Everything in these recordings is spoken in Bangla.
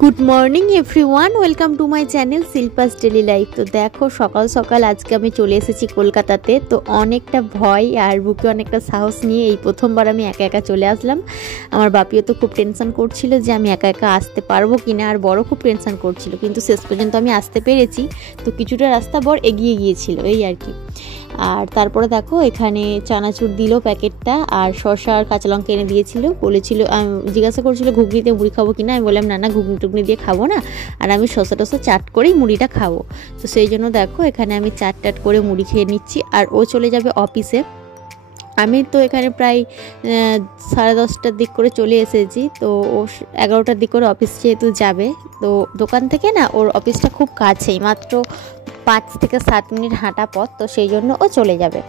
Good morning everyone, welcome to my channel Shilpa's daily life. তো দেখো সকাল সকাল আজকে আমি চলে এসেছি কলকাতাতে। তো অনেকটা ভয় আর বুকে অনেকটা সাহস নিয়ে এই প্রথমবার আমি একা একা চলে আসলাম। আমার বাপিও তো খুব টেনশন করছিল যে আমি একা একা আসতে পারবো কিনা, আর বড় খুব টেনশন করছিল, কিন্তু শেষ পর্যন্ত আমি আসতে পেরেছি। তো কিছুটা রাস্তা বড় এগিয়ে গিয়েছিল এই আর কি। আর তারপরে দেখো এখানে চানাচুর দিল প্যাকেটটা, আর শসা আর কাঁচা লঙ্কা এনে দিয়েছিল। বলেছিল, জিজ্ঞাসা করছিল ঘুগনিতে মুড়ি খাবো কিনা। আমি বললাম না ঘুগনি টুগনি দিয়ে খাবো না, আর আমি শসা টসা চাট করেই মুড়িটা খাবো। তো সেই জন্য দেখো এখানে আমি চাট টাট করে মুড়ি খেয়ে নিচ্ছি। আর ও চলে যাবে অফিসে। আমি তো এখানে প্রায় 10:30টার দিক করে চলে এসেছি। তো ও 11টার দিক করে অফিস যেহেতু যাবে, তো দোকান থেকে না ওর অফিসটা খুব কাছেই, মাত্র 5 থেকে 7 মিনিট হাঁটা পথ। তো সেই জন্য ও চলে যাবে।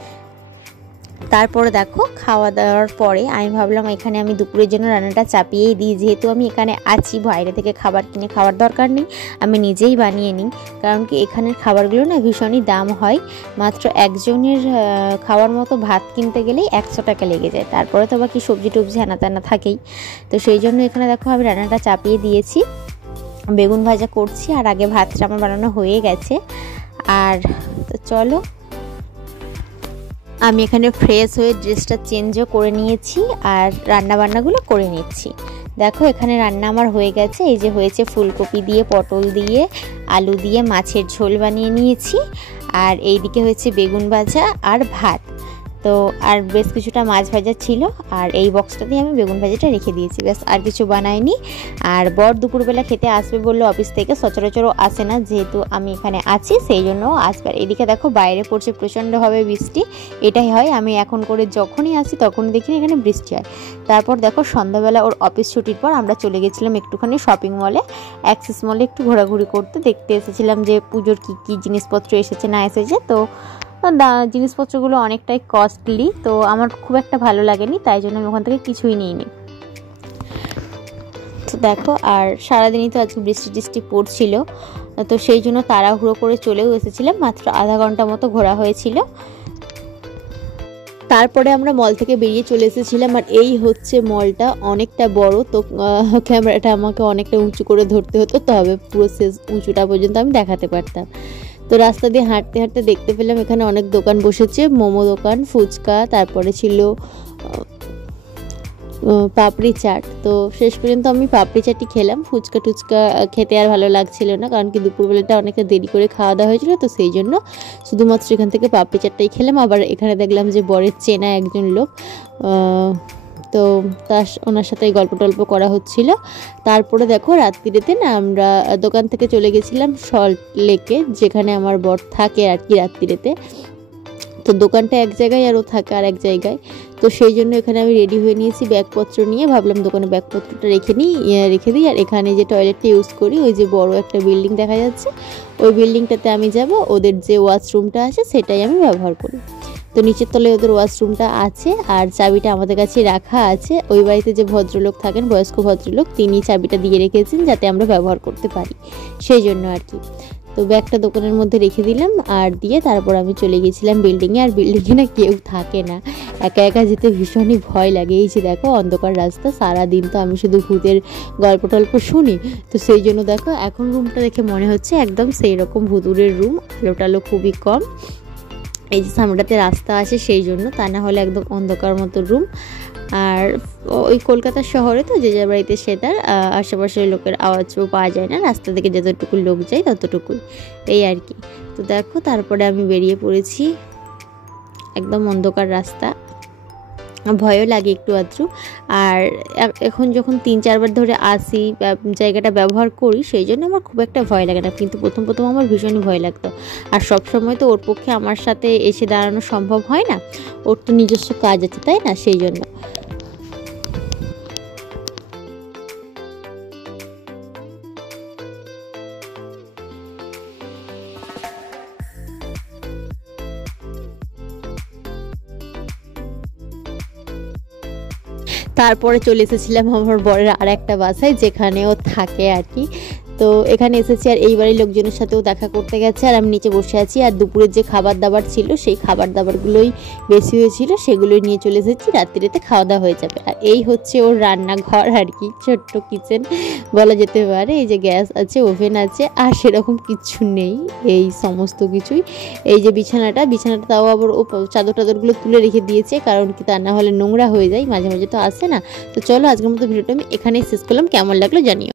তারপরে দেখো খাওয়া দাওয়ার পরে আমি ভাবলাম এখানে আমি দুপুরের জন্য রান্নাটা চাপিয়েই দিই, যেহেতু আমি এখানে আছি, বাইরে থেকে খাবার কিনে খাওয়ার দরকার নেই, আমি নিজেই বানিয়ে নিই। কারণ কি এখানের খাবারগুলো না ভীষণই দাম হয়, মাত্র একজনের খাওয়ার মতো ভাত কিনতে গেলেই 100 টাকা লেগে যায়। তারপরে তো বাকি সবজি টবজি হানা টানা থাকেই। তো সেই জন্য এখানে দেখো আমি রান্নাটা চাপিয়ে দিয়েছি, বেগুন ভাজা করছি, আর আগে ভাতটা আমার বানানো হয়ে গেছে। আর তো চলো, আমি এখানে ফ্রেশ হয়ে ড্রেসটা চেঞ্জও করে নিয়েছি আর রান্না বান্নাগুলো করে নিচ্ছি। দেখো এখানে রান্না আমার হয়ে গেছে। এই যে হয়েছে ফুলকপি দিয়ে, পটল দিয়ে, আলু দিয়ে মাছের ঝোল বানিয়ে নিয়েছি। আর এইদিকে হয়েছে বেগুন ভাজা আর ভাত। তো আর বেশ কিছুটা মাছ ভাজা ছিল, আর এই বক্সটাতেই আমি বেগুন ভাজাটা রেখে দিয়েছি, ব্যাস আর কিছু বানাইনি। আর বর দুপুরবেলা খেতে আসবে বললো অফিস থেকে, সচরাচরও আসে না, যেহেতু আমি এখানে আছি সেই জন্য আসবে। এদিকে দেখো বাইরে পড়ছে প্রচণ্ডভাবে বৃষ্টি। এটাই হয়, আমি এখন করে যখনই আসি তখন দেখি এখানে বৃষ্টি হয়। তারপর দেখো সন্ধ্যাবেলা ওর অফিস ছুটির পর আমরা চলে গেছিলাম একটুখানি শপিং মলে, অ্যাক্সেস মলে একটু ঘোরাঘুরি করতে। দেখতে এসেছিলাম যে পুজোর কী কী জিনিসপত্র এসেছে না এসেছে। তো জিনিসপত্রগুলো অনেকটাই কস্টলি, তো আমার খুব একটা ভালো লাগেনি, তাই জন্য আমি ওখান থেকে কিছুই নিইনি। তো দেখো আর সারাদিনই তো আজকে বৃষ্টি টিষ্টি পড়ছিল, তো সেই জন্য তাড়াহুড়ো করে চলেও এসেছিলাম, মাত্র আধা ঘন্টা মতো ঘোরা হয়েছিল। তারপরে আমরা মল থেকে বেরিয়ে চলে এসেছিলাম। আর এই হচ্ছে মলটা, অনেকটা বড়। তো ক্যামেরাটা আমাকে অনেকটা উঁচু করে ধরতে হতো, তবে পুরো শেষ উঁচুটা পর্যন্ত আমি দেখাতে পারতাম। তো রাস্তা দিয়ে হাঁটতে হাঁটতে দেখতে পেলাম এখানে অনেক দোকান বসেছে, মোমো দোকান, ফুচকা, তারপরে ছিল পাপড়ি চাট। তো শেষ পর্যন্ত আমি পাপড়ি চাটই খেলাম, ফুচকা টুচকা খেতে আর ভালো লাগছিল না, কারণ কি দুপুরবেলাটা অনেকটা দেরি করে খাওয়া দাওয়া হয়েছিল। তো সেই জন্য শুধুমাত্র এখান থেকে পাপড়ি চাটটাই খেলাম। আবার এখানে দেখলাম যে বরের চেনা একজন লোক, তো ওনার সাথে গল্প টল্প করা হচ্ছিল। তারপরে দেখো রাত্রিরেতে না আমরা দোকান থেকে চলে গেছিলাম সল্ট লেকে, যেখানে আমার বর থাকে আর কি রাত্রিরেতে। তো দোকানটা এক জায়গায় আর ও থাকে আর এক জায়গায়। তো সেই জন্য এখানে আমি রেডি হয়ে নিয়েছি ব্যাগপত্র নিয়ে, ভাবলাম দোকানে ব্যাগপত্রটা রেখে দিই। আর এখানে যে টয়লেটটা ইউজ করি, ওই যে বড় একটা বিল্ডিং দেখা যাচ্ছে, ওই বিল্ডিংটাতে আমি যাব, ওদের যে ওয়াশরুমটা আছে সেটাই আমি ব্যবহার করি। তো নিচের তলায় ওদের ওয়াশরুমটা আছে, আর চাবিটা আমাদের কাছে রাখা আছে। ওই বাড়িতে যে ভদ্রলোক থাকেন, বয়স্ক ভদ্রলোক, তিনি চাবিটা দিয়ে রেখেছেন যাতে আমরা ব্যবহার করতে পারি, সেই জন্য আর কি। তো ব্যাগটা দোকানের মধ্যে রেখে দিলাম, আর দিয়ে তারপর আমি চলে গেছিলাম বিল্ডিংয়ে। আর বিল্ডিংয়ে না কেউ থাকে না, একা একা যেতে ভীষণই ভয় লাগে। এই যে দেখো অন্ধকার রাস্তা, সারাদিন তো আমি শুধু ভূতের গল্প টল্প শুনি। তো সেই জন্য দেখো এখন রুমটা দেখে মনে হচ্ছে একদম সেই রকম ভুতুরের রুম, আলো টালো খুবই কম। এই যে সামনেটাতে রাস্তা আছে সেই জন্য, তা না হলে একদম অন্ধকার মতো রুম। আর ওই কলকাতা শহরে তো যে যার বাড়িতে সে তার, আশেপাশের লোকের আওয়াজও পাওয়া যায় না, রাস্তা থেকে যতটুকু লোক যায় ততটুকুই, এই আর কি। তো দেখো তারপরে আমি বেরিয়ে পড়েছি, একদম অন্ধকার রাস্তা, ভয়ও লাগে একটু আধটু। আর এখন যখন 3-4 বার ধরে আসি, জায়গাটা ব্যবহার করি, সেই জন্য আমার খুব একটা ভয় লাগে না, কিন্তু প্রথম প্রথম আমার ভীষণই ভয় লাগতো। আর সব সময় তো ওর পক্ষে আমার সাথে এসে দাঁড়ানো সম্ভব হয় না, ওর তো নিজস্ব কাজ আছে, তাই না, সেই জন্য। তারপরে চলে এসেছিলাম আমার বরের আর একটা বাসায়, যেখানে ও থাকে আর কি। তো তো এখানে এসেছি আর এই বাড়ির লোকজনের সাথেও দেখা করতে গেছে, আর আমি নিচে বসে আছি। আর দুপুরের যে খাবার দাবার ছিল সেই খাবার দাবারগুলোই বেশি হয়েছিল, সেগুলোই নিয়ে চলে এসেছি। রাত্রিতে খাওয়া দাওয়া হয়ে যাবে। আর এই হচ্ছে ওর রান্নাঘর আর কি, ছোট্ট কিচেন বলা যেতে পারে। এই যে গ্যাস আছে, ওভেন আছে, আর সেরকম কিছু নেই এই সমস্ত কিছুই। এই যে বিছানাটা তাও আবার ও চাদর টাদরগুলো তুলে রেখে দিয়েছে, কারণ কি তা না হলে নোংরা হয়ে যায়, মাঝে মাঝে তো আসে না। তো চলো আজকের মতো ভিডিওটা আমি এখানেই শেষ করলাম। কেমন লাগলো জানিও।